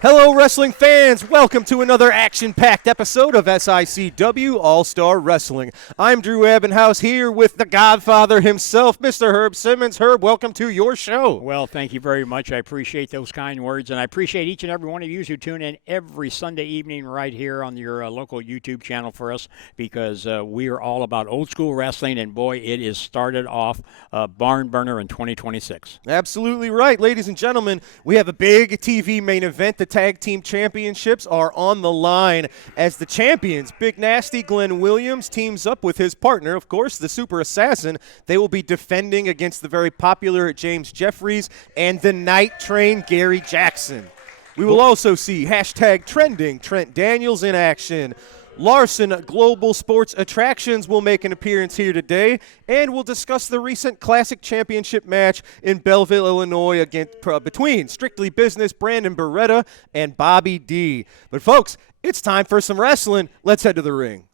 Hello, wrestling fans. Welcome to another action-packed episode of SICW All-Star Wrestling. I'm Drew Abbenhouse here with the Godfather himself, Mr. Herb Simmons. Herb, welcome to your show. Well, thank you very much. I appreciate those kind words, and I appreciate each and every one of you who tune in every Sunday evening right here on your local YouTube channel for us, because we are all about old-school wrestling, and boy, it is started off barn burner in 2026. Absolutely right. Ladies and gentlemen, we have a big TV main event. The Tag Team Championships are on the line as the champions, Big Nasty Glenn Williams, teams up with his partner, of course, the Super Assassin. They will be defending against the very popular James Jeffries and the Night Train Gary Jackson. We will also see #trending Trent Daniels in action. Larson Global Sports Attractions will make an appearance here today, and we'll discuss the recent Classic Championship match in Belleville, Illinois between Strictly Business Brandon Beretta and Bobby D. But folks, it's time for some wrestling. Let's head to the ring.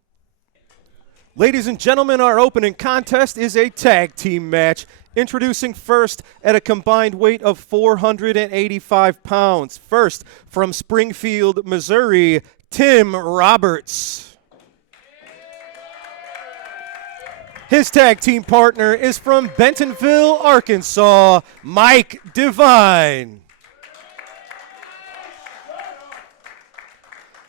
Ladies and gentlemen, our opening contest is a tag team match. Introducing first at a combined weight of 485 pounds. First, from Springfield, Missouri, Tim Roberts. His tag team partner is from Bentonville, Arkansas, Mike Devine.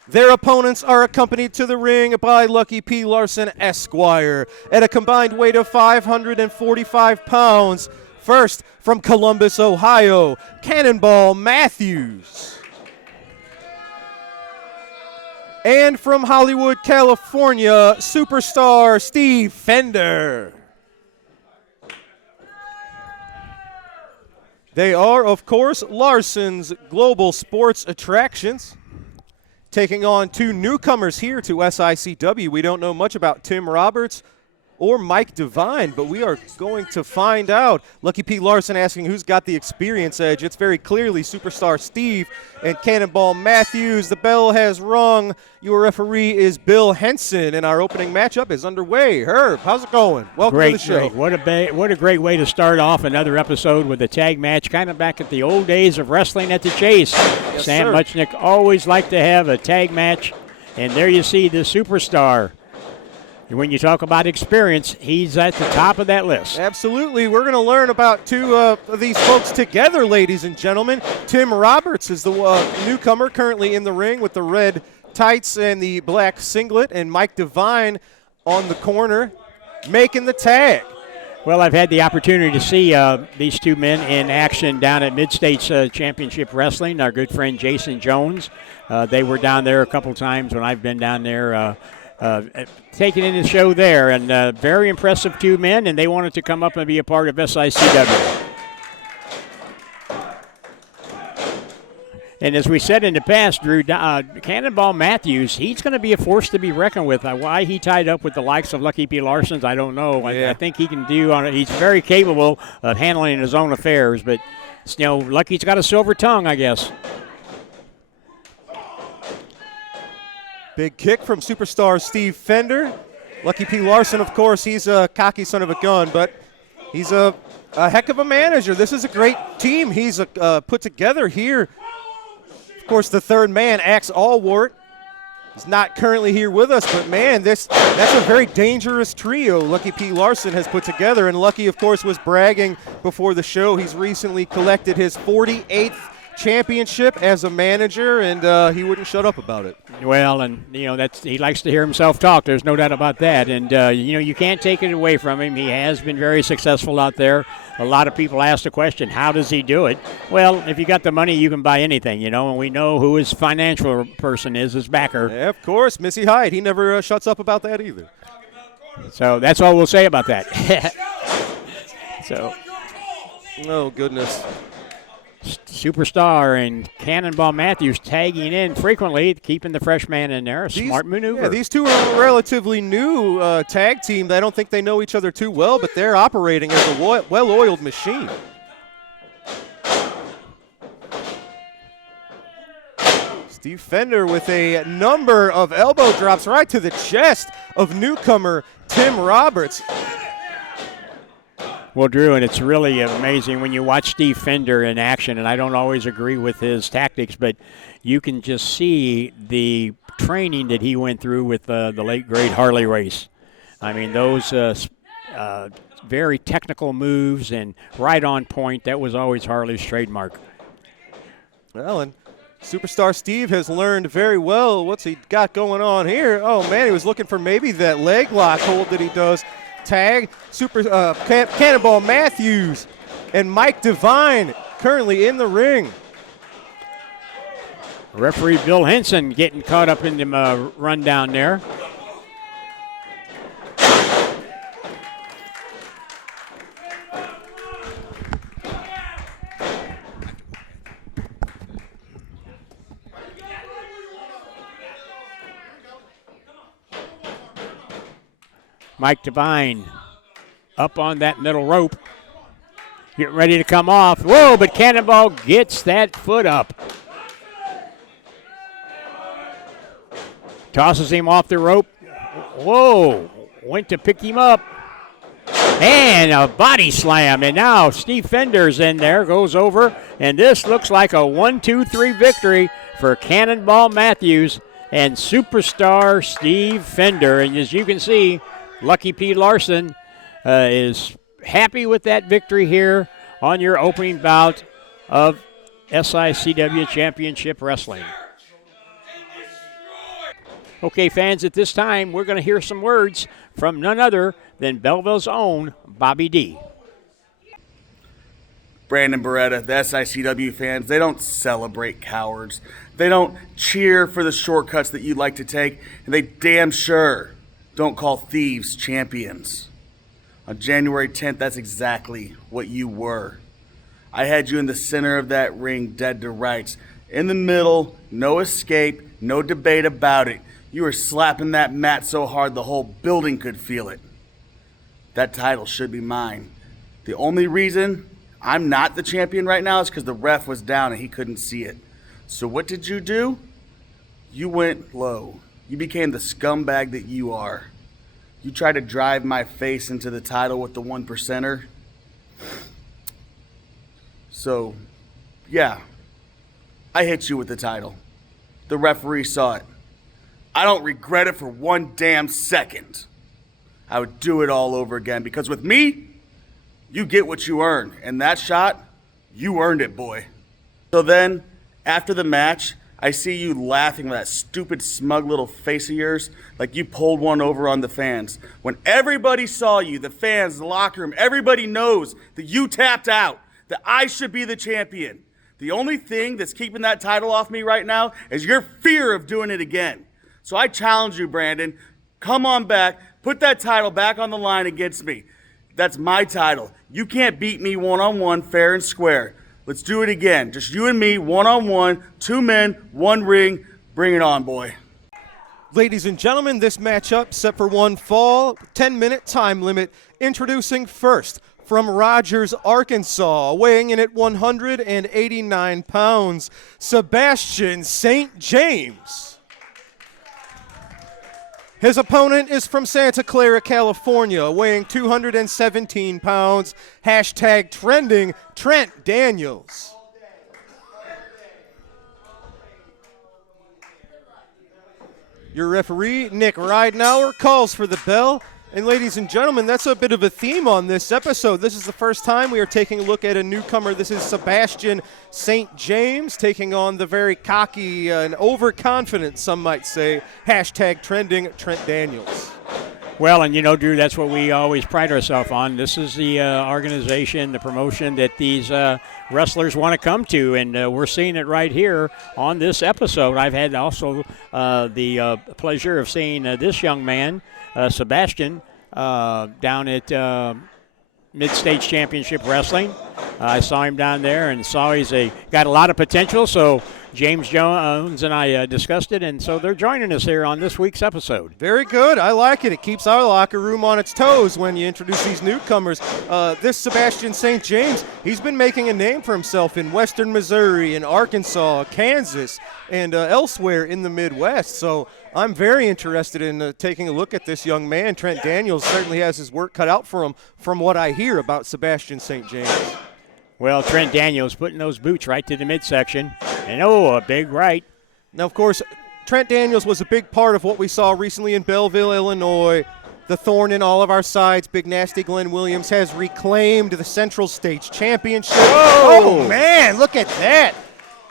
Their opponents are accompanied to the ring by Lucky P. Larson, Esquire, at a combined weight of 545 pounds. First, from Columbus, Ohio, Cannonball Matthews. And from Hollywood, California, superstar Steve Fender. They are, of course, Larson's Global Sports Attractions. Taking on two newcomers here to SICW. We don't know much about Tim Roberts or Mike Devine, but we are going to find out. Lucky P. Larson asking who's got the experience edge. It's very clearly superstar Steve and Cannonball Matthews. The bell has rung. Your referee is Bill Henson, and our opening matchup is underway. Herb, how's it going? Welcome to the show. Great. What a great way to start off another episode with a tag match, kind of back at the old days of wrestling at the Chase. Yes, Sam sir. Muchnick always liked to have a tag match, and there you see the superstar. When you talk about experience, he's at the top of that list. Absolutely. We're going to learn about two of these folks together, ladies and gentlemen. Tim Roberts is the newcomer currently in the ring with the red tights and the black singlet, and Mike Devine on the corner making the tag. Well, I've had the opportunity to see these two men in action down at Mid-States Championship Wrestling. Our good friend Jason Jones. They were down there a couple times when I've been down there taking in the show there, and very impressive two men, and they wanted to come up and be a part of SICW. And as we said in the past, Drew, Cannonball Matthews, he's going to be a force to be reckoned with. Why he tied up with the likes of Lucky P. Larson's, I don't know. Yeah. I think he can do on it. He's very capable of handling his own affairs, but Lucky's got a silver tongue, I guess. Big kick from superstar Steve Fender. Lucky P. Larson, of course, he's a cocky son of a gun, but he's a heck of a manager. This is a great team he's put together here. Of course, the third man, Axe Allwart, is not currently here with us, but man, that's a very dangerous trio Lucky P. Larson has put together. And Lucky, of course, was bragging before the show. He's recently collected his 48th championship as a manager, and he wouldn't shut up about it. Well, and he likes to hear himself talk. There's no doubt about that. And you can't take it away from him. He has been very successful out there. A lot of people ask the question, how does he do it? Well, if you got the money, you can buy anything, and we know who his financial person is, his backer. Yeah, of course, Missy Hyde. He never shuts up about that either. So that's all we'll say about that. Oh goodness. Superstar and Cannonball Matthews tagging in frequently, keeping the fresh man in there. Smart maneuver. Yeah, these two are a relatively new tag team. I don't think they know each other too well, but they're operating as a well-oiled machine. Steve Fender with a number of elbow drops right to the chest of newcomer Tim Roberts. Well, Drew, and it's really amazing when you watch Steve Fender in action, and I don't always agree with his tactics, but you can just see the training that he went through with the late, great Harley Race. I mean, those very technical moves and right on point, that was always Harley's trademark. Well, and Superstar Steve has learned very well. What's he got going on here? Oh, man, he was looking for maybe that leg lock hold that he does. Tag, Cannonball Matthews and Mike Devine currently in the ring. Referee Bill Henson getting caught up in the rundown there. Mike Devine up on that middle rope. Getting ready to come off. Whoa, but Cannonball gets that foot up. Tosses him off the rope. Whoa, went to pick him up. And a body slam. And now Steve Fender's in there, goes over. And this looks like a 1-2-3 victory for Cannonball Matthews and Superstar Steve Fender. And as you can see, Lucky P. Larson is happy with that victory here on your opening bout of SICW Championship Wrestling. Okay, fans, at this time, we're going to hear some words from none other than Belleville's own Bobby D. Brandon Beretta, the SICW fans, they don't celebrate cowards. They don't cheer for the shortcuts that you like to take, and they damn sure don't call thieves champions. On January 10th, that's exactly what you were. I had you in the center of that ring, dead to rights. In the middle, no escape, no debate about it. You were slapping that mat so hard the whole building could feel it. That title should be mine. The only reason I'm not the champion right now is because the ref was down and he couldn't see it. So what did you do? You went low. You became the scumbag that you are. You tried to drive my face into the title with the 1%er. So, yeah, I hit you with the title. The referee saw it. I don't regret it for one damn second. I would do it all over again because with me, you get what you earn. And that shot, you earned it, boy. So then, after the match, I see you laughing with that stupid, smug little face of yours like you pulled one over on the fans. When everybody saw you, the fans, the locker room, everybody knows that you tapped out, that I should be the champion. The only thing that's keeping that title off me right now is your fear of doing it again. So I challenge you, Brandon, come on back, put that title back on the line against me. That's my title. You can't beat me one-on-one, fair and square. Let's do it again. Just you and me, one-on-one, 2 men, 1 ring. Bring it on, boy. Ladies and gentlemen, this matchup set for one fall, 10-minute time limit. Introducing first, from Rogers, Arkansas, weighing in at 189 pounds, Sebastian St. James. His opponent is from Santa Clara, California, weighing 217 pounds, hashtag trending, Trent Daniels. Your referee, Nick Ridenauer, calls for the bell. And ladies and gentlemen, that's a bit of a theme on this episode. This is the first time we are taking a look at a newcomer. This is Sebastian St. James taking on the very cocky and overconfident, some might say, hashtag trending Trent Daniels. Well, and you know, Drew, that's what we always pride ourselves on. This is the organization, the promotion that these wrestlers want to come to, and we're seeing it right here on this episode. I've had also the pleasure of seeing this young man, Sebastian, down at Mid-States Championship Wrestling. I saw him down there and saw he's got a lot of potential, so James Jones and I discussed it, and so they're joining us here on this week's episode. Very good. I like it. It keeps our locker room on its toes when you introduce these newcomers. This Sebastian St. James, he's been making a name for himself in western Missouri, in Arkansas, Kansas, and elsewhere in the Midwest. So I'm very interested in taking a look at this young man. Trent Daniels certainly has his work cut out for him from what I hear about Sebastian St. James. Well, Trent Daniels putting those boots right to the midsection. And, a big right. Now, of course, Trent Daniels was a big part of what we saw recently in Belleville, Illinois. The thorn in all of our sides, Big Nasty Glenn Williams, has reclaimed the Central States Championship. Oh, man, look at that.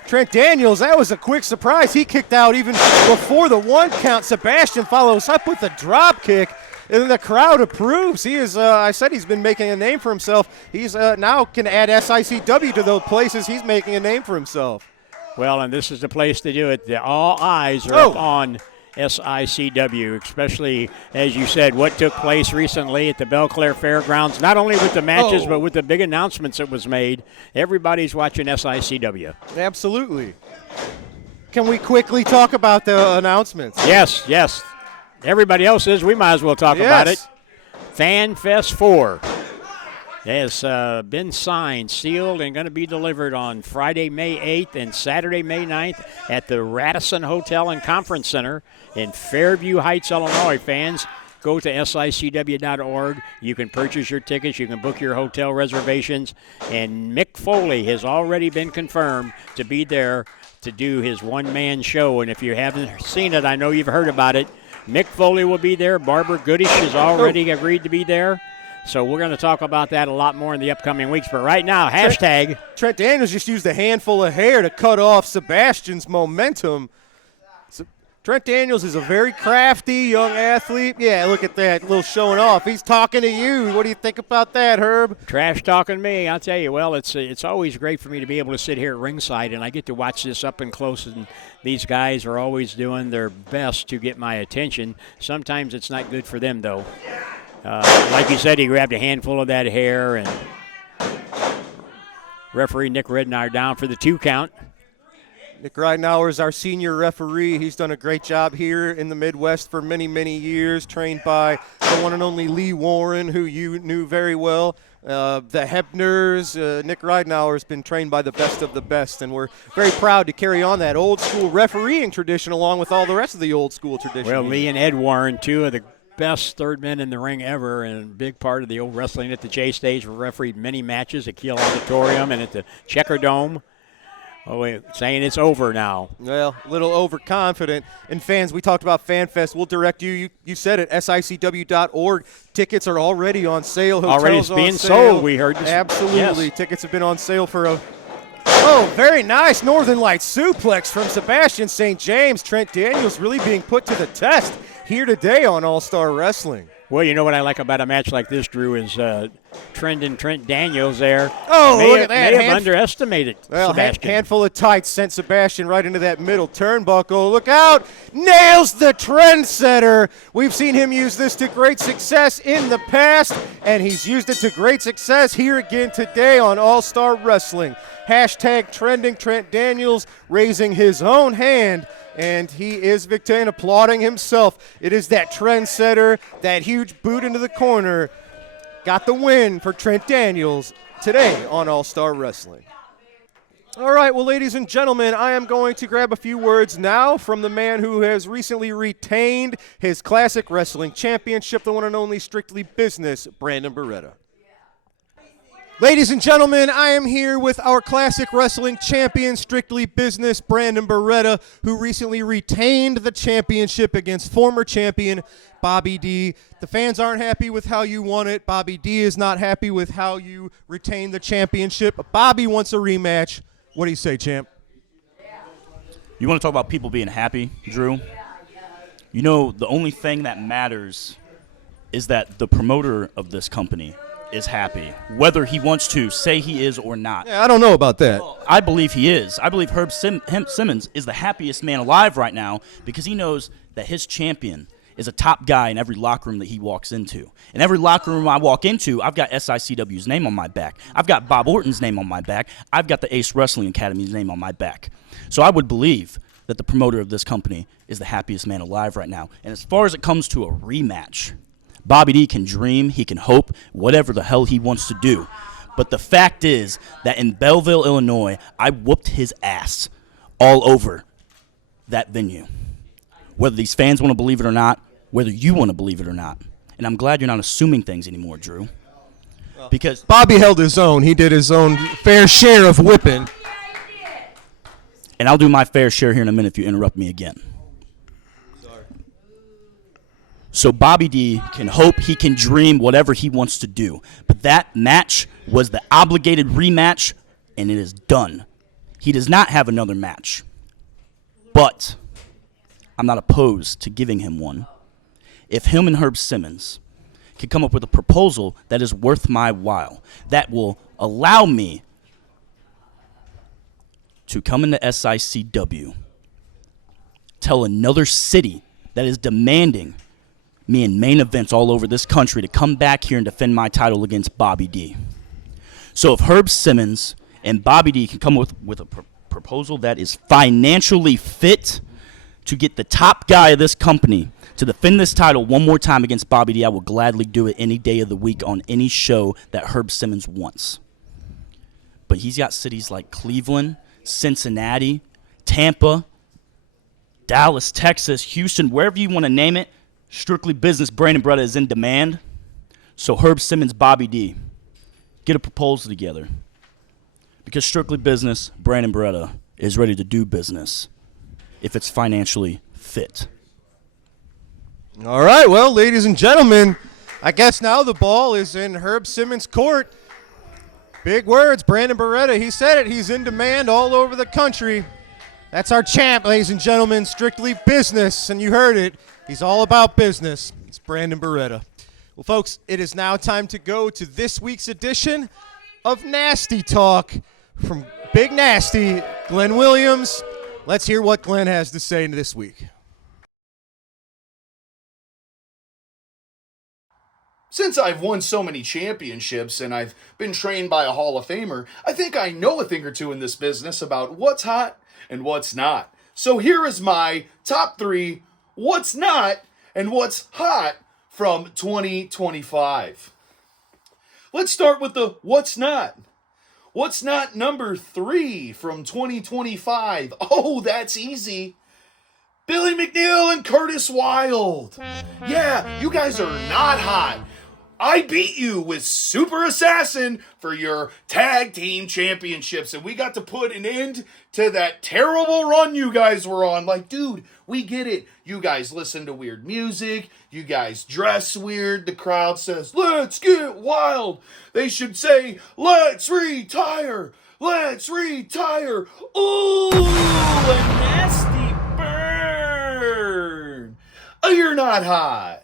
Trent Daniels, that was a quick surprise. He kicked out even before the 1 count. Sebastian follows up with a drop kick. And the crowd approves. He is, I said he's been making a name for himself. He's now can add SICW to those places. He's making a name for himself. Well, and this is the place to do it. All eyes are up on SICW, especially, as you said, what took place recently at the Belle Claire Fairgrounds, not only with the matches, but with the big announcements that was made. Everybody's watching SICW. Absolutely. Can we quickly talk about the announcements? Yes. Everybody else is. We might as well talk about it. Fan Fest 4 has been signed, sealed, and going to be delivered on Friday, May 8th and Saturday, May 9th at the Radisson Hotel and Conference Center in Fairview Heights, Illinois. Fans, go to SICW.org. You can purchase your tickets. You can book your hotel reservations. And Mick Foley has already been confirmed to be there to do his one-man show. And if you haven't seen it, I know you've heard about it. Mick Foley will be there. Barbara Goodish has already agreed to be there. So we're going to talk about that a lot more in the upcoming weeks. But right now, hashtag. Trent Daniels just used a handful of hair to cut off Sebastian's momentum. Trent Daniels is a very crafty young athlete. Yeah, look at that, little showing off. He's talking to you. What do you think about that, Herb? Trash talking me, I'll tell you. Well, it's always great for me to be able to sit here at ringside, and I get to watch this up and close, and these guys are always doing their best to get my attention. Sometimes it's not good for them, though. Like you said, he grabbed a handful of that hair, and referee Nick Rednar down for the 2 count. Nick Ridenauer is our senior referee. He's done a great job here in the Midwest for many, many years, trained by the one and only Lee Warren, who you knew very well. The Hebners, Nick Ridenauer has been trained by the best of the best, and we're very proud to carry on that old-school refereeing tradition along with all the rest of the old-school tradition. Well, Lee and Ed Warren, 2 of the best third men in the ring ever, and a big part of the old wrestling at the J Stage. We refereed many matches at Kiel Auditorium and at the Checker Dome. Oh, wait, saying it's over now. Well, a little overconfident. And fans, we talked about FanFest. We'll direct you. You said it, SICW.org. Tickets are already on sale. Hotels already it's being sold, we heard this. Absolutely. Yes. Tickets have been on sale for very nice Northern Lights suplex from Sebastian St. James. Trent Daniels really being put to the test here today on All-Star Wrestling. Well, you know what I like about a match like this, Drew, is Trent Daniels there. Look at that. May have underestimated Sebastian. Handful of tights sent Sebastian right into that middle turnbuckle. Look out. Nails the trendsetter. We've seen him use this to great success in the past, and he's used it to great success here again today on All-Star Wrestling. Hashtag trending Trent Daniels raising his own hand. And he is victorious, applauding himself. It is that trendsetter, that huge boot into the corner. Got the win for Trent Daniels today on All-Star Wrestling. All right, well, ladies and gentlemen, I am going to grab a few words now from the man who has recently retained his Classic Wrestling Championship, the one and only Strictly Business, Brandon Beretta. Ladies and gentlemen, I am here with our Classic Wrestling Champion, Strictly Business, Brandon Beretta, who recently retained the championship against former champion Bobby D. The fans aren't happy with how you won it. Bobby D is not happy with how you retained the championship. Bobby wants a rematch. What do you say, champ? You want to talk about people being happy, Drew? You know, the only thing that matters is that the promoter of this company is happy, whether he wants to say he is or not. Yeah, I don't know about that. Well, I believe he is. I believe Herb Simmons is the happiest man alive right now because he knows that his champion is a top guy in every locker room that he walks into. In every locker room I walk into, I've got SICW's name on my back. I've got Bob Orton's name on my back. I've got the Ace Wrestling Academy's name on my back. So I would believe that the promoter of this company is the happiest man alive right now. And as far as it comes to a rematch, Bobby D can dream, he can hope, whatever the hell he wants to do. But the fact is that in Belleville, Illinois, I whooped his ass all over that venue. Whether these fans want to believe it or not, whether you want to believe it or not. And I'm glad you're not assuming things anymore, Drew. Because Bobby held his own. He did his own fair share of whipping. And I'll do my fair share here in a minute if you interrupt me again. So Bobby D can hope, he can dream, whatever he wants to do. But that match was the obligated rematch, and it is done. He does not have another match. But I'm not opposed to giving him one. If him and Herb Simmons can come up with a proposal that is worth my while, that will allow me to come into SICW, tell another city that is demanding me in main events all over this country to come back here and defend my title against Bobby D. So if Herb Simmons and Bobby D can come with a proposal that is financially fit to get the top guy of this company to defend this title one more time against Bobby D, I will gladly do it any day of the week on any show that Herb Simmons wants. But he's got cities like Cleveland, Cincinnati, Tampa, Dallas, Texas, Houston, wherever you want to name it. Strictly Business Brandon Beretta is in demand. So Herb Simmons, Bobby D, get a proposal together. Because Strictly Business, Brandon Beretta is ready to do business if it's financially fit. All right, well, ladies and gentlemen, I guess now the ball is in Herb Simmons' court. Big words, Brandon Beretta. He said it. He's in demand all over the country. That's our champ, ladies and gentlemen, Strictly Business. And you heard it. He's all about business. It's Brandon Beretta. Well, folks, it is now time to go to this week's edition of Nasty Talk from Big Nasty, Glenn Williams. Let's hear what Glenn has to say this week. Since I've won so many championships and I've been trained by a Hall of Famer, I think I know a thing or two in this business about what's hot and what's not. So here is my top 3 what's not and what's hot from 2025. Let's start with the what's not. What's not number 3 from 2025? Oh, that's easy. Billy McNeil and Curtis Wilde. Yeah, you guys are not hot. I beat you with Super Assassin for your tag team championships, and we got to put an end to that terrible run you guys were on. Like, dude, we get it. You guys listen to weird music. You guys dress weird. The crowd says, let's get wild. They should say, let's retire. Let's retire. Ooh, a nasty burn. Oh, you're not hot.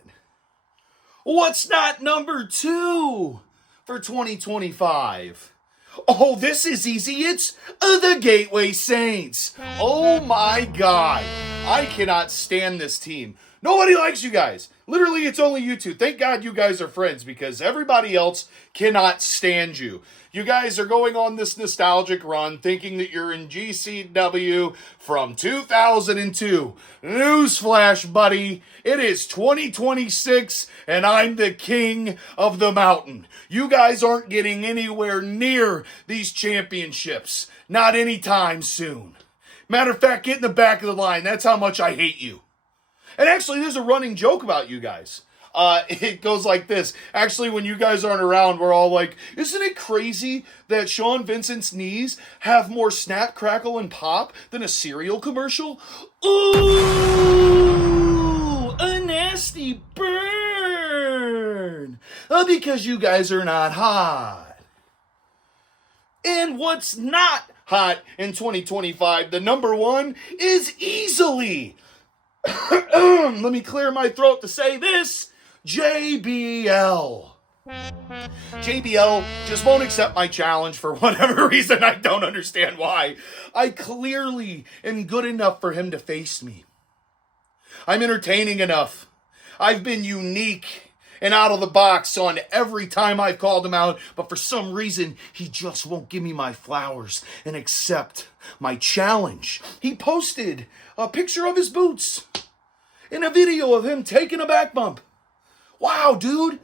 What's not number 2 for 2025? Oh, this is easy. It's the Gateway Saints. Oh my God. I cannot stand this team. Nobody likes you guys. Literally, it's only you two. Thank God you guys are friends because everybody else cannot stand you. You guys are going on this nostalgic run thinking that you're in GCW from 2002. Newsflash, buddy. It is 2026 and I'm the king of the mountain. You guys aren't getting anywhere near these championships. Not anytime soon. Matter of fact, get in the back of the line. That's how much I hate you. And actually, there's a running joke about you guys. It goes like this. Actually, when you guys aren't around, we're all like, isn't it crazy that Sean Vincent's knees have more snap, crackle, and pop than a cereal commercial? Ooh, a nasty burn. Because you guys are not hot. And what's not hot in 2025, the number 1 is easily... let me clear my throat to say this. JBL. JBL just won't accept my challenge for whatever reason. I don't understand why. I clearly am good enough for him to face me. I'm entertaining enough. I've been unique and out of the box on every time I've called him out, but for some reason, he just won't give me my flowers and accept my challenge. He posted a picture of his boots and a video of him taking a back bump. Wow, dude.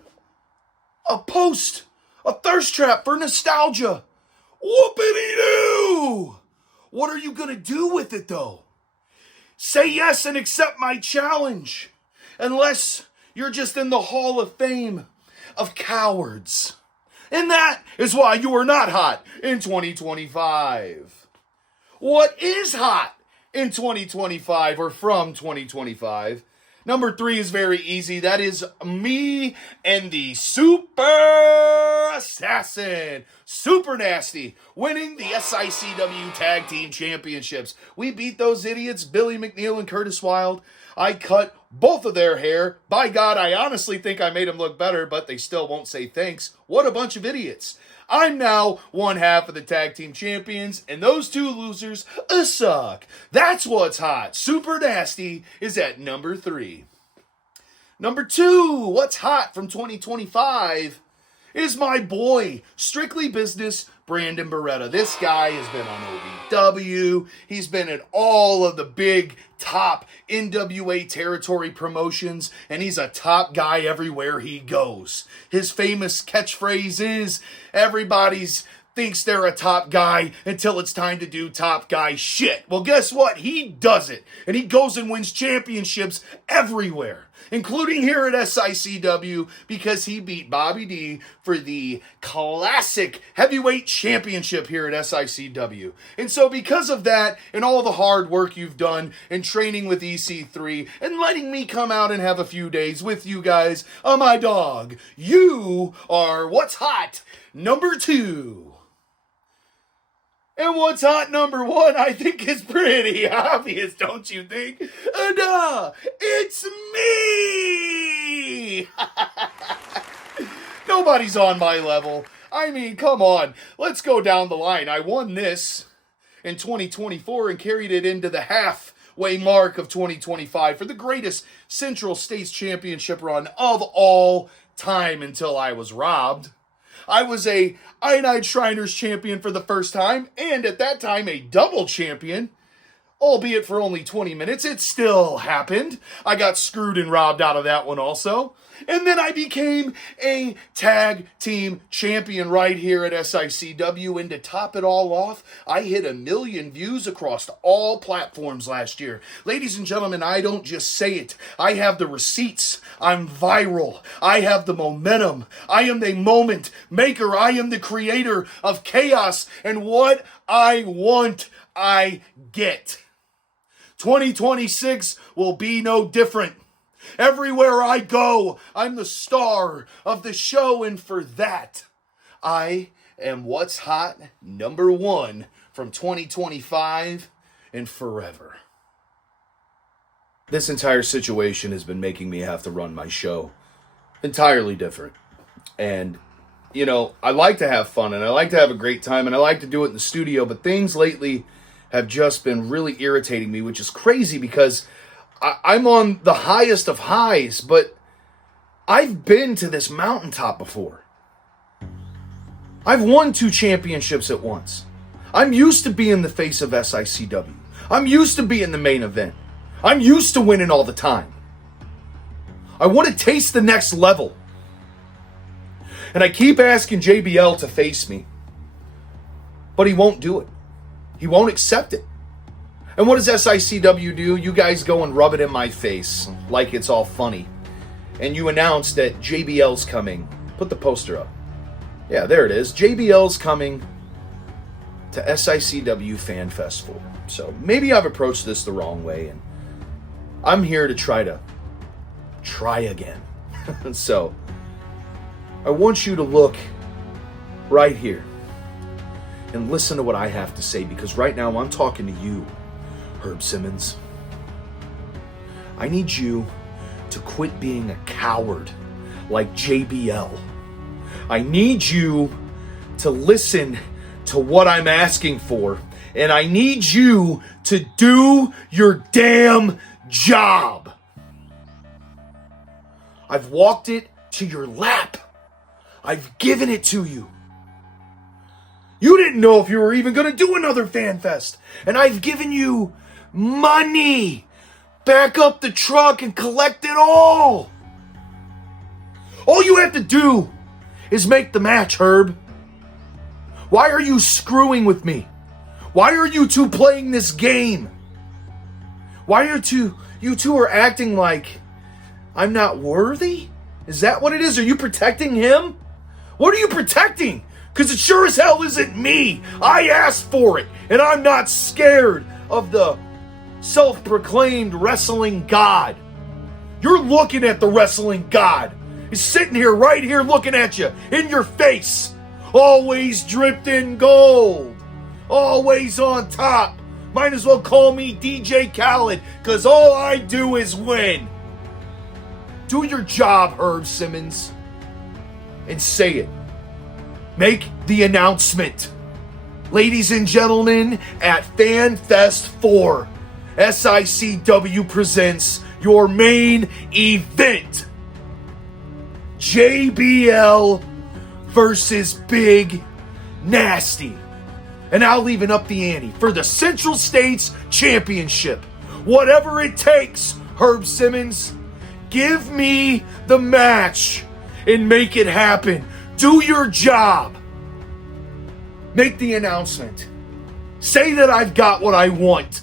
A post, a thirst trap for nostalgia. Whoopity-doo! What are you going to do with it, though? Say yes and accept my challenge. Unless you're just in the Hall of Fame of cowards. And that is why you are not hot in 2025. What is hot in 2025 or from 2025? Number 3 is very easy. That is me and the Super Assassin, Super Nasty, winning the SICW Tag Team Championships. We beat those idiots, Billy McNeil and Curtis Wilde. I cut both of their hair. By God, I honestly think I made them look better, but they still won't say thanks. What a bunch of idiots. I'm now one half of the tag team champions, and those 2 losers suck. That's what's hot. Super Nasty is at number 3. Number 2, what's hot from 2025 is my boy, Strictly Business, Brandon Beretta. This guy has been on OVW. He's been at all of the big top NWA territory promotions, and he's a top guy everywhere he goes. His famous catchphrase is, everybody's thinks they're a top guy until it's time to do top guy shit. Well, guess what? He does it. And he goes and wins championships everywhere, including here at SICW, because he beat Bobby D for the classic heavyweight championship here at SICW. And so because of that and all the hard work you've done and training with EC3 and letting me come out and have a few days with you guys, my dog, you are what's hot number 2. And what's hot number 1, I think, is pretty obvious, don't you think? Duh! It's me! Nobody's on my level. I mean, come on. Let's go down the line. I won this in 2024 and carried it into the halfway mark of 2025 for the greatest Central States Championship run of all time until I was robbed. I was a Ironide Shriners champion for the first time, and at that time a double champion, albeit for only 20 minutes. It still happened. I got screwed and robbed out of that one also. And then I became a tag team champion right here at SICW, and to top it all off, I hit 1 million views across all platforms last year. Ladies and gentlemen, I don't just say it. I have the receipts. I'm viral. I have the momentum. I am the moment maker. I am the creator of chaos, and what I want, I get. 2026 will be no different. Everywhere I go, I'm the star of the show, and for that, I am what's hot number 1 from 2025 and forever. This entire situation has been making me have to run my show entirely different. And, you know, I like to have fun, and I like to have a great time, and I like to do it in the studio, but things lately have just been really irritating me, which is crazy because I'm on the highest of highs, but I've been to this mountaintop before. I've won 2 championships at once. I'm used to being the face of SICW. I'm used to being the main event. I'm used to winning all the time. I want to taste the next level. And I keep asking JBL to face me, but he won't do it. He won't accept it. And what does SICW do? You guys go and rub it in my face like it's all funny. And you announce that JBL's coming. Put the poster up. Yeah, there it is. JBL's coming to SICW Fan Fest 4. So maybe I've approached this the wrong way, and I'm here to try again. So I want you to look right here and listen to what I have to say, because right now I'm talking to you, Herb Simmons. I need you to quit being a coward like JBL. I need you to listen to what I'm asking for, and I need you to do your damn job. I've walked it to your lap. I've given it to you. You didn't know if you were even going to do another fan fest. And I've given you money. Back up the truck and collect it all. All you have to do is make the match, Herb. Why are you screwing with me? Why are you two playing this game? Why are you two are acting like I'm not worthy? Is that what it is? Are you protecting him? What are you protecting? Because it sure as hell isn't me. I asked for it, and I'm not scared of the self-proclaimed wrestling god. You're looking at the wrestling god. He's sitting here, right here, looking at you, in your face. Always dripped in gold. Always on top. Might as well call me DJ Khaled, because all I do is win. Do your job, Herb Simmons. And say it. Make the announcement. Ladies and gentlemen, at FanFest 4, SICW presents your main event. JBL versus Big Nasty. And I'll even up the ante for the Central States Championship. Whatever it takes, Herb Simmons. Give me the match and make it happen. Do your job. Make the announcement. Say that I've got what I want.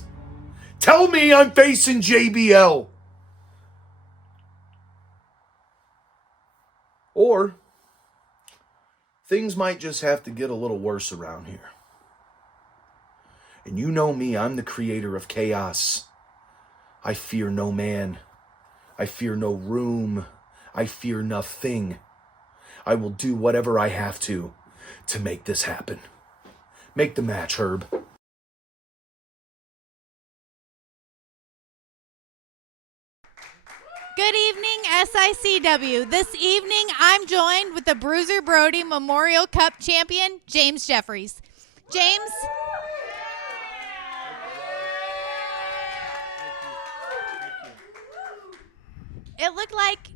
Tell me I'm facing JBL. Or things might just have to get a little worse around here. And you know me, I'm the creator of chaos. I fear no man. I fear no room. I fear nothing. I will do whatever I have to make this happen. Make the match, Herb. Good evening, SICW. This evening, I'm joined with the Bruiser Brody Memorial Cup champion, James Jeffries. James? It looked like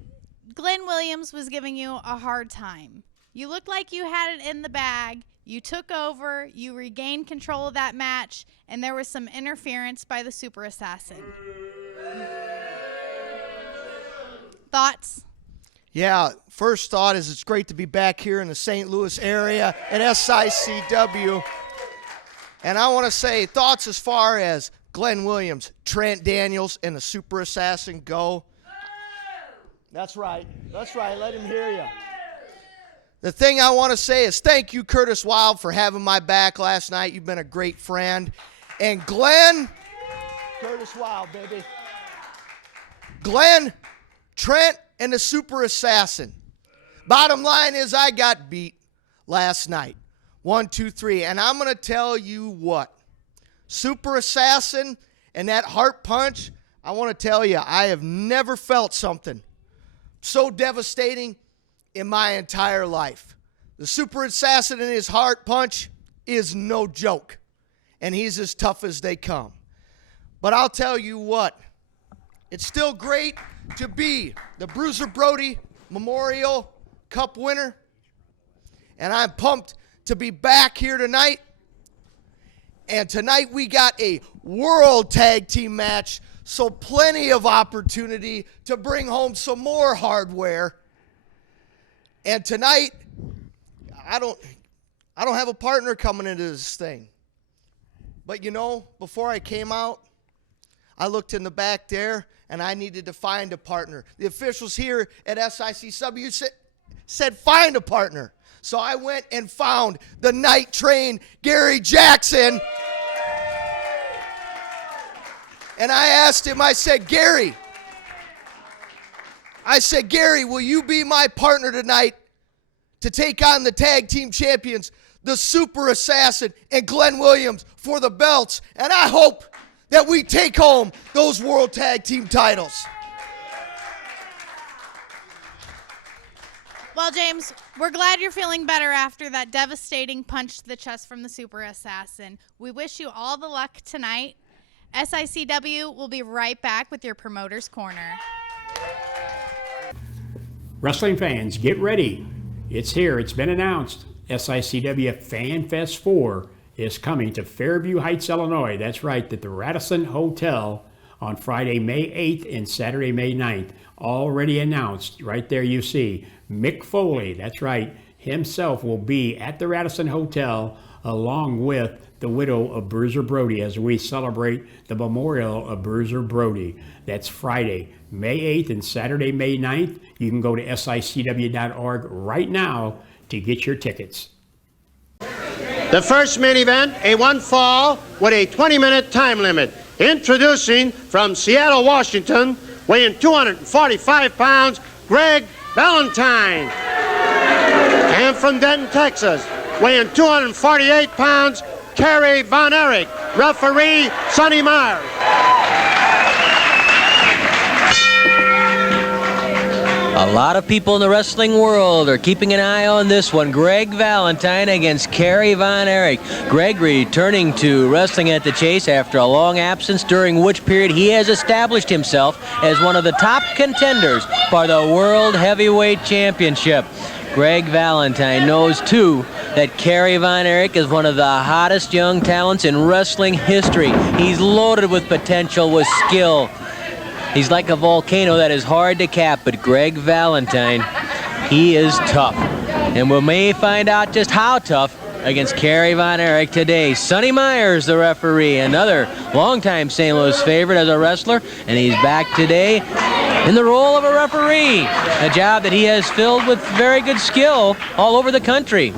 Glenn Williams was giving you a hard time. You looked like you had it in the bag. You took over. You regained control of that match, and there was some interference by the Super Assassin. Thoughts? Yeah, first thought is it's great to be back here in the St. Louis area at SICW. And I want to say thoughts as far as Glenn Williams, Trent Daniels, and the Super Assassin go. That's right. That's right. Let him hear you. The thing I want to say is thank you, Curtis Wild, for having my back last night. You've been a great friend. And Glenn, Curtis Wild, baby. Glenn, Trent, and the Super Assassin. Bottom line is I got beat last night. 1, 2, 3. And I'm going to tell you what. Super Assassin and that heart punch, I want to tell you, I have never felt something so devastating in my entire life. The Super Assassin and his heart punch is no joke. And he's as tough as they come. But I'll tell you what. It's still great to be the Bruiser Brody Memorial Cup winner. And I'm pumped to be back here tonight. And tonight we got a World Tag Team match. So plenty of opportunity to bring home some more hardware. And tonight, I don't have a partner coming into this thing. But you know, before I came out, I looked in the back there, and I needed to find a partner. The officials here at SICW said find a partner. So I went and found the Night Train, Gary Jackson. And I asked him, I said, Gary, will you be my partner tonight to take on the tag team champions, the Super Assassin and Glenn Williams, for the belts? And I hope that we take home those World Tag Team titles. Well, James, we're glad you're feeling better after that devastating punch to the chest from the Super Assassin. We wish you all the luck tonight. SICW will be right back with your Promoter's Corner. Wrestling fans, get ready. It's here. It's been announced. SICW Fan Fest 4 is coming to Fairview Heights, Illinois. That's right, at the Radisson Hotel on Friday, May 8th and Saturday, May 9th. Already announced. Right there you see Mick Foley. That's right. Himself will be at the Radisson Hotel along with the widow of Bruiser Brody as we celebrate the memorial of Bruiser Brody. That's Friday, May 8th and Saturday, May 9th. You can go to SICW.org right now to get your tickets. The first main event, a one fall with a 20-minute time limit. Introducing from Seattle, Washington, weighing 245 pounds, Greg Valentine. And from Denton, Texas, weighing 248 pounds, Kerry Von Erich. Referee, Sonny Myers. A lot of people in the wrestling world are keeping an eye on this one. Greg Valentine against Kerry Von Erich. Greg returning to wrestling at the Chase after a long absence, during which period he has established himself as one of the top contenders for the World Heavyweight Championship. Greg Valentine knows, too, that Kerry Von Erich is one of the hottest young talents in wrestling history. He's loaded with potential, with skill. He's like a volcano that is hard to cap, but Greg Valentine, he is tough. And we may find out just how tough against Kerry Von Erich today. Sonny Myers, the referee, another longtime St. Louis favorite as a wrestler, and he's back today in the role of a referee, a job that he has filled with very good skill all over the country.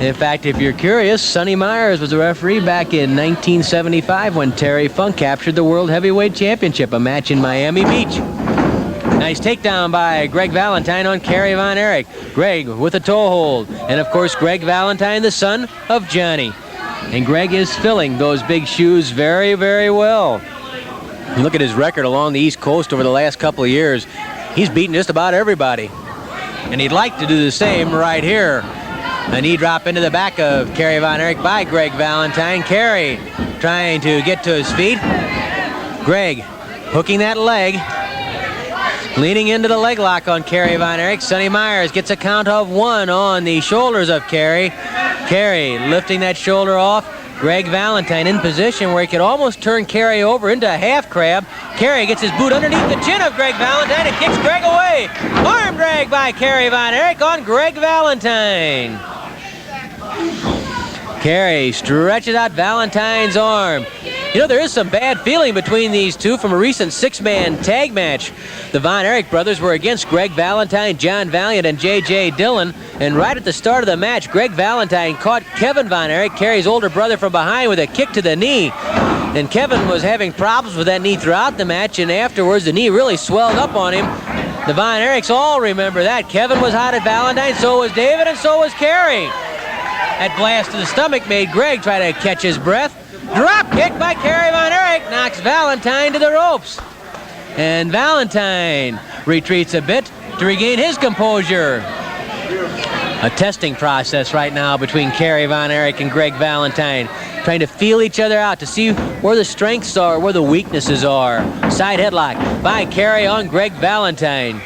In fact, if you're curious, Sonny Myers was a referee back in 1975 when Terry Funk captured the World Heavyweight Championship, a match in Miami Beach. Nice takedown by Greg Valentine on Kerry Von Erich. Greg with a toe hold. And of course, Greg Valentine, the son of Johnny. And Greg is filling those big shoes very, very well. Look at his record along the East Coast over the last couple of years. He's beaten just about everybody. And he'd like to do the same right here. A knee drop into the back of Kerry Von Erich by Greg Valentine. Kerry trying to get to his feet. Greg hooking that leg. Leaning into the leg lock on Kerry Von Erich. Sonny Myers gets a count of 1 on the shoulders of Kerry. Kerry lifting that shoulder off. Greg Valentine in position where he could almost turn Kerry over into a half crab. Kerry gets his boot underneath the chin of Greg Valentine and kicks Greg away. Arm drag by Kerry Von Erich on Greg Valentine. Kerry stretches out Valentine's arm. You know, there is some bad feeling between these two from a recent 6-man tag match. The Von Erich brothers were against Greg Valentine, John Valiant, and J.J. Dillon. And right at the start of the match, Greg Valentine caught Kevin Von Erich, Kerry's older brother, from behind with a kick to the knee. And Kevin was having problems with that knee throughout the match, and afterwards the knee really swelled up on him. The Von Erichs all remember that. Kevin was hot at Valentine, so was David, and so was Kerry. That blast to the stomach made Greg try to catch his breath. Drop kick by Kerry Von Erich knocks Valentine to the ropes. And Valentine retreats a bit to regain his composure. A testing process right now between Kerry Von Erich and Greg Valentine, trying to feel each other out to see where the strengths are, where the weaknesses are. Side headlock by Kerry on Greg Valentine.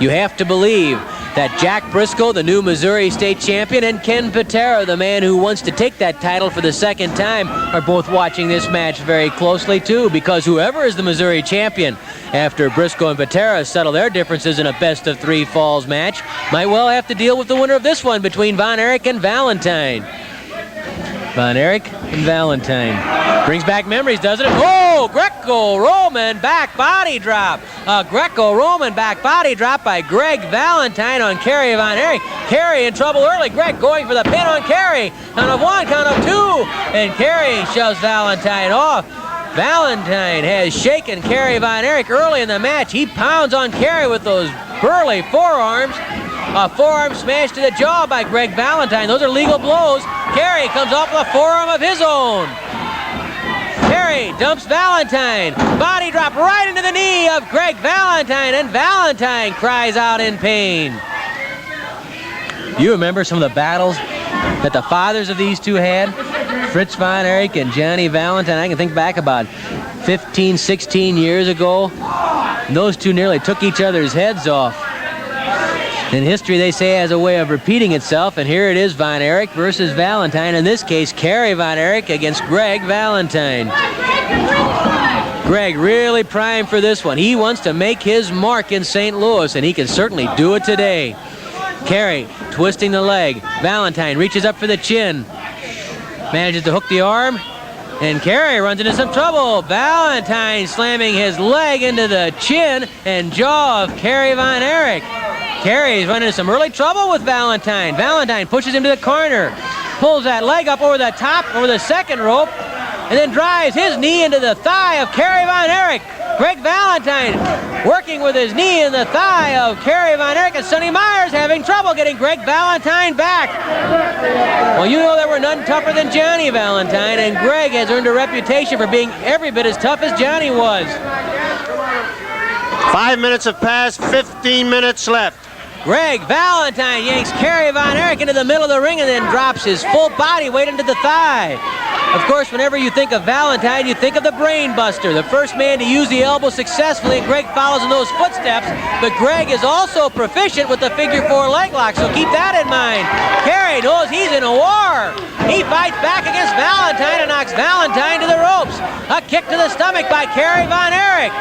You have to believe that Jack Briscoe, the new Missouri State champion, and Ken Patera, the man who wants to take that title for the second time, are both watching this match very closely too, because whoever is the Missouri champion after Briscoe and Patera settle their differences in a best-of-3 falls match might well have to deal with the winner of this one between Von Erich and Valentine. Von Erich and Valentine. Brings back memories, doesn't it? Oh, Greco-Roman back body drop. A Greco-Roman back body drop by Greg Valentine on Kerry Von Erich. Kerry in trouble early. Greg going for the pin on Kerry. Count of 1, count of 2. And Kerry shoves Valentine off. Valentine has shaken Kerry Von Erich early in the match. He pounds on Kerry with those burly forearms. A forearm smash to the jaw by Greg Valentine. Those are legal blows. Kerry comes off with a forearm of his own. Kerry dumps Valentine. Body drop right into the knee of Greg Valentine, and Valentine cries out in pain. You remember some of the battles that the fathers of these two had? Fritz Von Erich and Johnny Valentine. I can think back about 15, 16 years ago. And those two nearly took each other's heads off. And history, they say, has a way of repeating itself, and here it is, Von Erich versus Valentine. In this case, Kerry Von Erich against Greg Valentine. Greg really primed for this one. He wants to make his mark in St. Louis, and he can certainly do it today. Kerry twisting the leg. Valentine reaches up for the chin. Manages to hook the arm, and Kerry runs into some trouble. Valentine slamming his leg into the chin and jaw of Kerry Von Erich. Kerry's running into some early trouble with Valentine. Valentine pushes him to the corner, pulls that leg up over the top, over the second rope, and then drives his knee into the thigh of Kerry Von Erich. Greg Valentine working with his knee in the thigh of Kerry Von Erich, and Sonny Myers having trouble getting Greg Valentine back. Well, you know there were none tougher than Johnny Valentine, and Greg has earned a reputation for being every bit as tough as Johnny was. 5 minutes have passed, 15 minutes left. Greg Valentine yanks Kerry Von Erich into the middle of the ring and then drops his full body weight into the thigh. Of course, whenever you think of Valentine, you think of the Brain Buster, the first man to use the elbow successfully, and Greg follows in those footsteps. But Greg is also proficient with the figure 4 leg lock, so keep that in mind. Kerry knows he's in a war. He fights back against Valentine and knocks Valentine to the ropes. A kick to the stomach by Kerry Von Erich.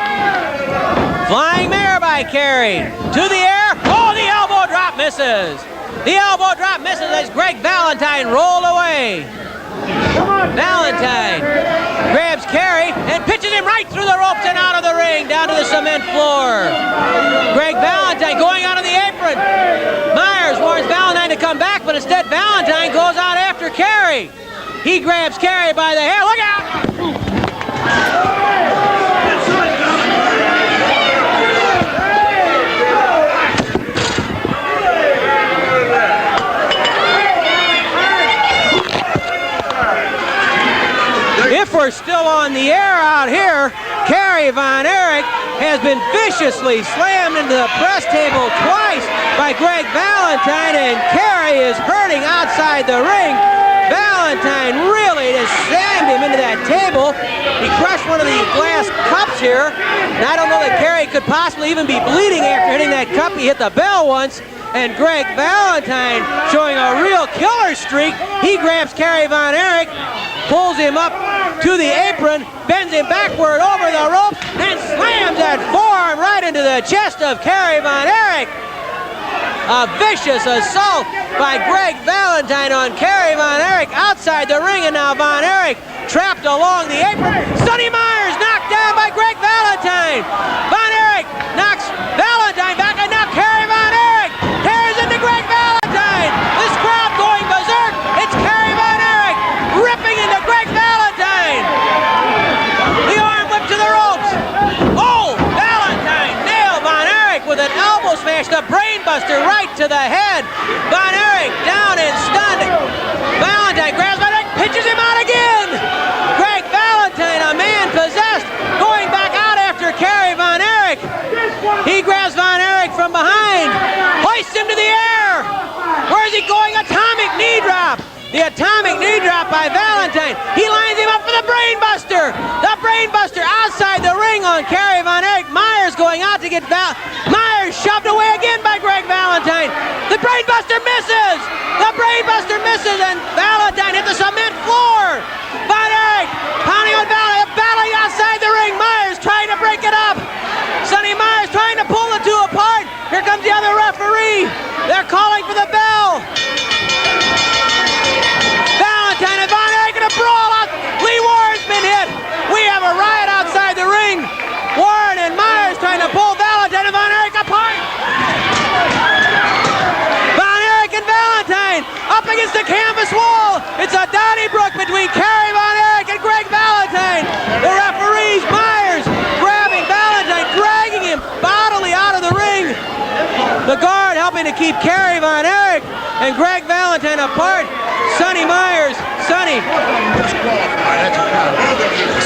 Flying mare by Kerry. To the air. Oh, the elbow drop misses. The elbow drop misses as Greg Valentine rolled away. Valentine grabs Kerry and pitches him right through the ropes and out of the ring, down to the cement floor. Greg Valentine going out of the apron. Myers warns Valentine to come back, but instead Valentine goes out after Kerry. He grabs Kerry by the hair. Look out! If we're still on the air out here, Kerry Von Erich has been viciously slammed into the press table twice by Greg Valentine, and Kerry is hurting outside the ring. Valentine really just slammed him into that table. He crushed one of the glass cups here, and I don't know that Kerry could possibly even be bleeding after hitting that cup. He hit the bell once. And Greg Valentine showing a real killer streak. He grabs Kerry Von Erich, pulls him up to the apron, bends him backward over the rope, and slams that forearm right into the chest of Kerry Von Erich. A vicious assault by Greg Valentine on Kerry Von Erich outside the ring, and now Von Erich trapped along the apron. Sonny Myers knocked down by Greg Valentine. Von Erich knocks Valentine back, and now Kerry Von Erich tears into Greg Valentine. This crowd going berserk. It's Kerry Von Erich ripping into Greg Valentine. The arm whip to the ropes. Oh, Valentine nailed Von Erich with an elbow smash. The Brain Buster right to the head. Von Erich down and stunned. Valentine grabs Von Erich, pitches him out again. Greg Valentine, a man possessed, going back out after Kerry Von Erich. He grabs Von Erich from behind, hoists him to the air. Where is he going? Atomic knee drop. The atomic knee drop by Valentine. He lines him up for the Brain Buster. The Brain Buster outside the ring on Kerry Von Erich. Myers going out to get Myers shoved away again by Greg Valentine. The Brain Buster misses. The Brain Buster misses, and Valentine hit the cement floor. Von Erich pounding on Valentine, battling outside the ring. Myers trying to break it up. Sonny Myers trying to pull the two apart. Here comes the other referee. They're calling for the bell. Valentine and Von Erich in a brawl out. Lee Warren's been hit. We have a riot outside the ring. Warren and Myers trying to pull Valentine and Von Erich apart. Von Erich and Valentine up against the canvas wall. It's a Donnybrook between Kerry Von Erich and Greg Valentine. The referees, Myers grabbing Valentine, dragging him bodily out of the ring. The guard helping to keep Kerry Von Erich and Greg Valentine apart. Sonny Myers,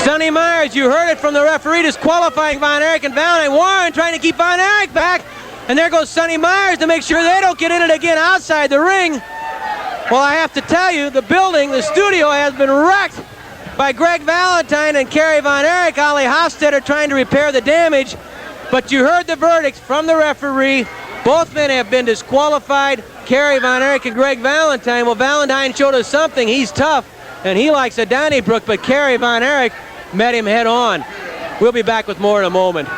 Sonny Myers, you heard it from the referee disqualifying Von Erich and Valentine. Warren trying to keep Von Erich back. And there goes Sonny Myers to make sure they don't get in it again outside the ring. Well, I have to tell you, the building, the studio has been wrecked by Greg Valentine and Kerry Von Erich. Ollie Hofstetter trying to repair the damage. But you heard the verdicts from the referee. Both men have been disqualified, Kerry Von Erich and Greg Valentine. Well, Valentine showed us something. He's tough, and he likes a Donnybrook, but Kerry Von Erich met him head on. We'll be back with more in a moment.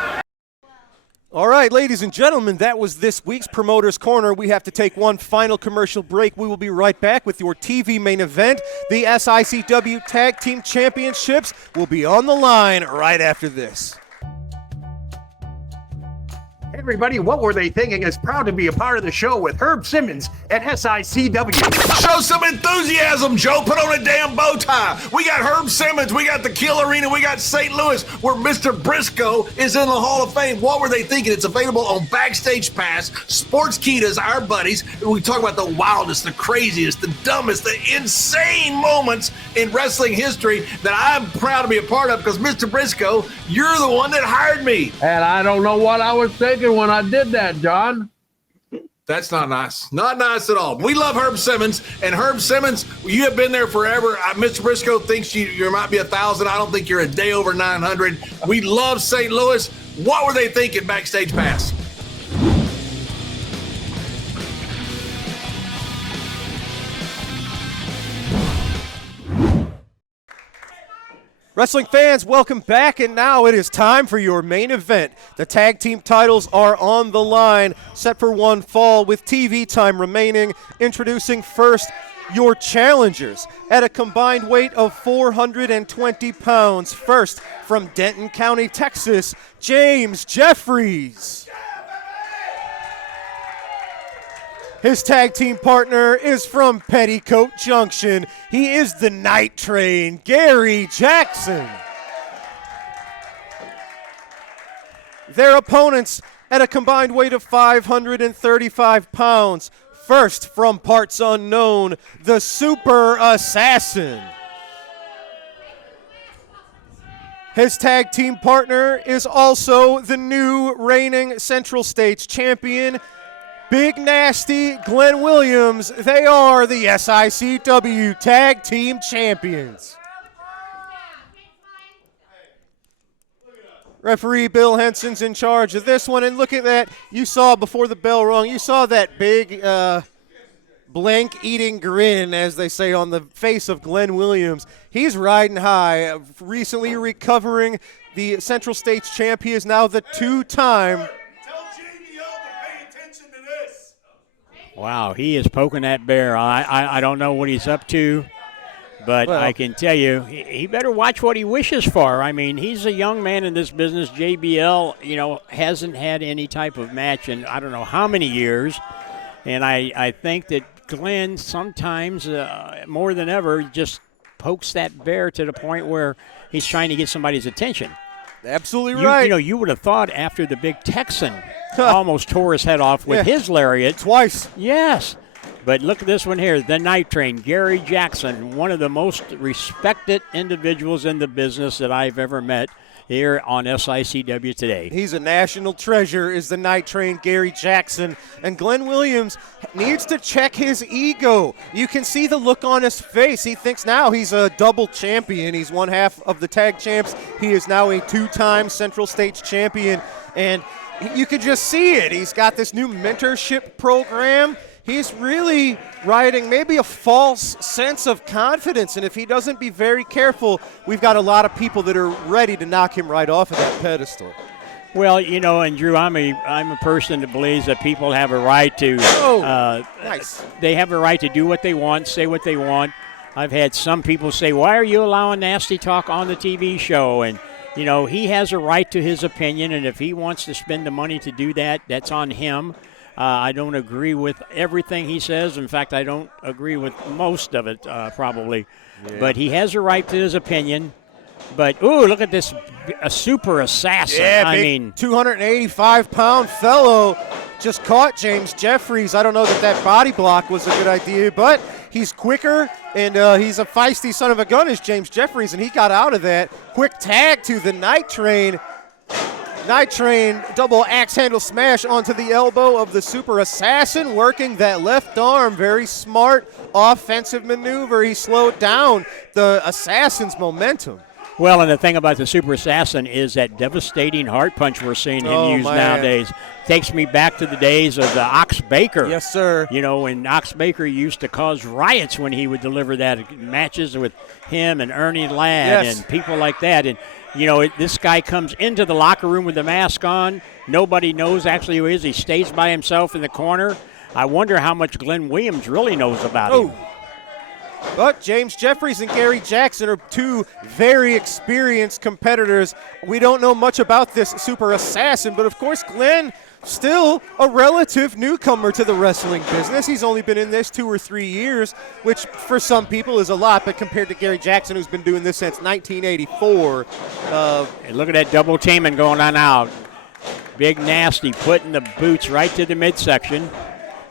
All right, ladies and gentlemen, that was this week's Promoter's Corner. We have to take one final commercial break. We will be right back with your TV main event. The SICW Tag Team Championships will be on the line right after this. Hey everybody, What Were They Thinking is proud to be a part of the show with Herb Simmons at SICW. Show some enthusiasm, Joe. Put on a damn bow tie. We got Herb Simmons. We got the Kill Arena. We got St. Louis, where Mr. Briscoe is in the Hall of Fame. What Were They Thinking? It's available on Backstage Pass. Sports Kita's our buddies. We talk about the wildest, the craziest, the dumbest, the insane moments in wrestling history that I'm proud to be a part of because, Mr. Briscoe, you're the one that hired me. And I don't know what I was thinking when I did that, John. That's not nice. Not nice at all. We love Herb Simmons, and Herb Simmons, you have been there forever. Mr. Briscoe thinks you might be 1,000. I don't think you're a day over 900. We love St. Louis. What were they thinking, Backstage Pass? Wrestling fans, welcome back, and now it is time for your main event. The tag team titles are on the line, set for one fall with TV time remaining. Introducing first your challengers at a combined weight of 420 pounds. First, from Denton County, Texas, James Jeffries. His tag team partner is from Petticoat Junction. He is the Night Train, Gary Jackson. Their opponents at a combined weight of 535 pounds. First, from parts unknown, the Super Assassin. His tag team partner is also the new reigning Central States champion, Big Nasty Glenn Williams. They are the SICW Tag Team Champions. Referee Bill Henson's in charge of this one, and look at that. You saw before the bell rung, you saw that big blank-eating grin, as they say, on the face of Glenn Williams. He's riding high, recently recovering the Central States champ. He is now the two-time. Wow, he is poking that bear. I don't know what he's up to, but I can tell you, he better watch what he wishes for. I mean, he's a young man in this business. JBL, hasn't had any type of match in I don't know how many years, and I think that Glenn sometimes, more than ever, just pokes that bear to the point where he's trying to get somebody's attention. Absolutely right. You would have thought after the big Texan almost tore his head off with his lariat. Twice. Yes. But look at this one here, the Night Train, Gary Jackson, one of the most respected individuals in the business that I've ever met here on SICW today. He's a national treasure, is the Night Train, Gary Jackson. And Glenn Williams needs to check his ego. You can see the look on his face. He thinks now he's a double champion. He's one half of the tag champs. He is now a two-time Central States champion. And you can just see it. He's got this new mentorship program. He's really riding maybe a false sense of confidence, and if he doesn't be very careful, we've got a lot of people that are ready to knock him right off of that pedestal. Well, and Drew, I'm a person that believes that people have a right to nice. They have a right to do what they want, say what they want. I've had some people say, why are you allowing nasty talk on the TV show? And he has a right to his opinion, and if he wants to spend the money to do that, that's on him. I don't agree with everything he says. In fact, I don't agree with most of it, probably. Yeah. But he has a right to his opinion. But, look at this, a super assassin. Yeah, big 285-pound fellow just caught James Jeffries. I don't know that body block was a good idea, but he's quicker, and he's a feisty son of a gun as James Jeffries, and he got out of that. Quick tag to the Night Train. Night Train double axe handle smash onto the elbow of the Super Assassin, working that left arm. Very smart offensive maneuver. He slowed down the Assassin's momentum. Well, and the thing about the Super Assassin is that devastating heart punch we're seeing him use nowadays. Takes me back to the days of the Ox Baker. Yes, sir. You know, when Ox Baker used to cause riots when he would deliver that, matches with him and Ernie Ladd and people like that. And, you know, this guy comes into the locker room with the mask on. Nobody knows actually who he is. He stays by himself in the corner. I wonder how much Glenn Williams really knows about him. But James Jeffries and Gary Jackson are two very experienced competitors. We don't know much about this Super Assassin, but of course Glenn, still a relative newcomer to the wrestling business. He's only been in this 2 or 3 years, which for some people is a lot, but compared to Gary Jackson, who's been doing this since 1984. And look at that double teaming going on now. Big Nasty putting the boots right to the midsection.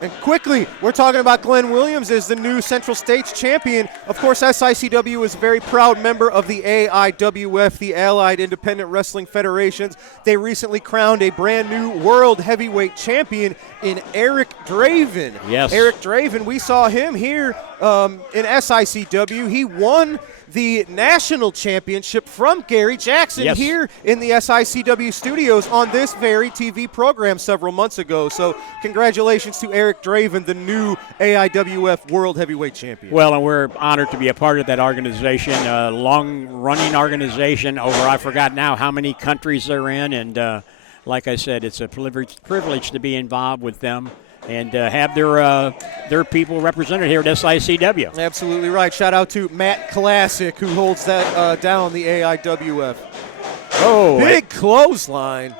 And quickly, we're talking about Glenn Williams as the new Central States champion. Of course, SICW is a very proud member of the AIWF, the Allied Independent Wrestling Federations. They recently crowned a brand new world heavyweight champion in Eric Draven. Yes. Eric Draven, we saw him here in SICW. He won the national championship from Gary Jackson here in the SICW studios on this very TV program several months ago. So congratulations to Eric Draven, the new AIWF World Heavyweight Champion. Well, and we're honored to be a part of that organization, a long-running organization over, I forgot now how many countries they're in. And like I said, it's a privilege to be involved with them and have their people represented here at SICW. Absolutely right. Shout out to Matt Classic, who holds that down, the AIWF. Oh, big clothesline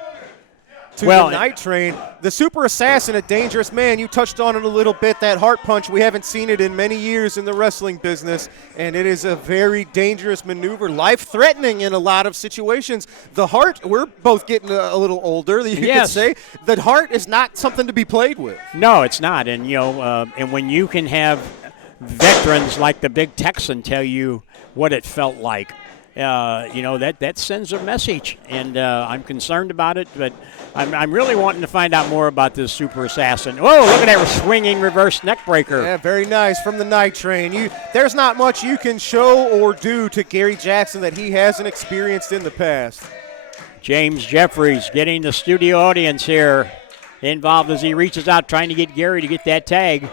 to the Night Train. The Super Assassin, a dangerous man. You touched on it a little bit, that heart punch. We haven't seen it in many years in the wrestling business, and it is a very dangerous maneuver, life-threatening in a lot of situations. The heart, we're both getting a little older, you could say. The heart is not something to be played with. No, it's not. And, you know, and when you can have veterans like the Big Texan tell you what it felt like, you know, that sends a message, and I'm concerned about it, but I'm really wanting to find out more about this Super Assassin. Whoa, look at that swinging reverse neck breaker. Yeah, very nice from the Night Train. There's not much you can show or do to Gary Jackson that he hasn't experienced in the past. James Jeffries getting the studio audience here involved as he reaches out trying to get Gary to get that tag.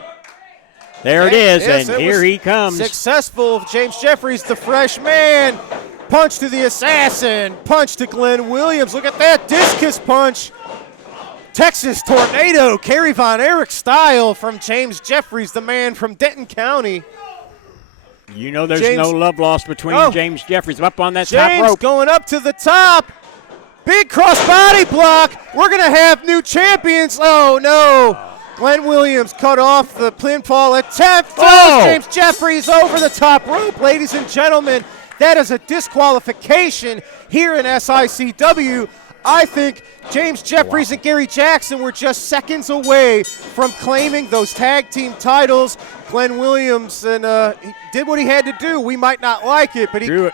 There it is, and here he comes. Successful. James Jeffries, the fresh man. Punch to the Assassin. Punch to Glenn Williams. Look at that discus punch. Texas Tornado, Kerry Von Erich style from James Jeffries, the man from Denton County. You know there's no love lost between James Jeffries. Up on that top rope. James going up to the top. Big crossbody block. We're going to have new champions. Oh, no. Glenn Williams cut off the pinfall attempt. James Jeffries over the top rope. Ladies and gentlemen, that is a disqualification here in SICW. I think James Jeffries and Gary Jackson were just seconds away from claiming those tag team titles. Glenn Williams he did what he had to do. We might not like it, but he...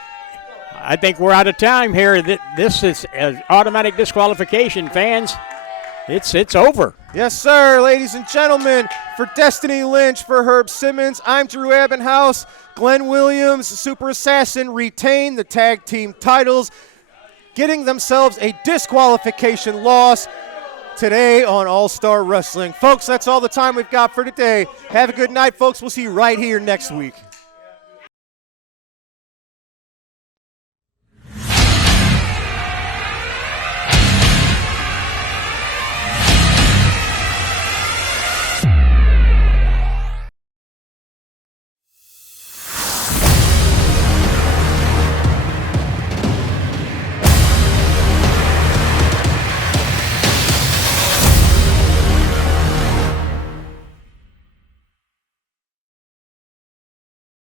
I think we're out of time here. This is an automatic disqualification, fans. It's over. Yes, sir, ladies and gentlemen. For Destiny Lynch, for Herb Simmons, I'm Drew Abbenhouse. Glenn Williams, Super Assassin, retain the tag team titles, getting themselves a disqualification loss today on All-Star Wrestling. Folks, that's all the time we've got for today. Have a good night, folks. We'll see you right here next week.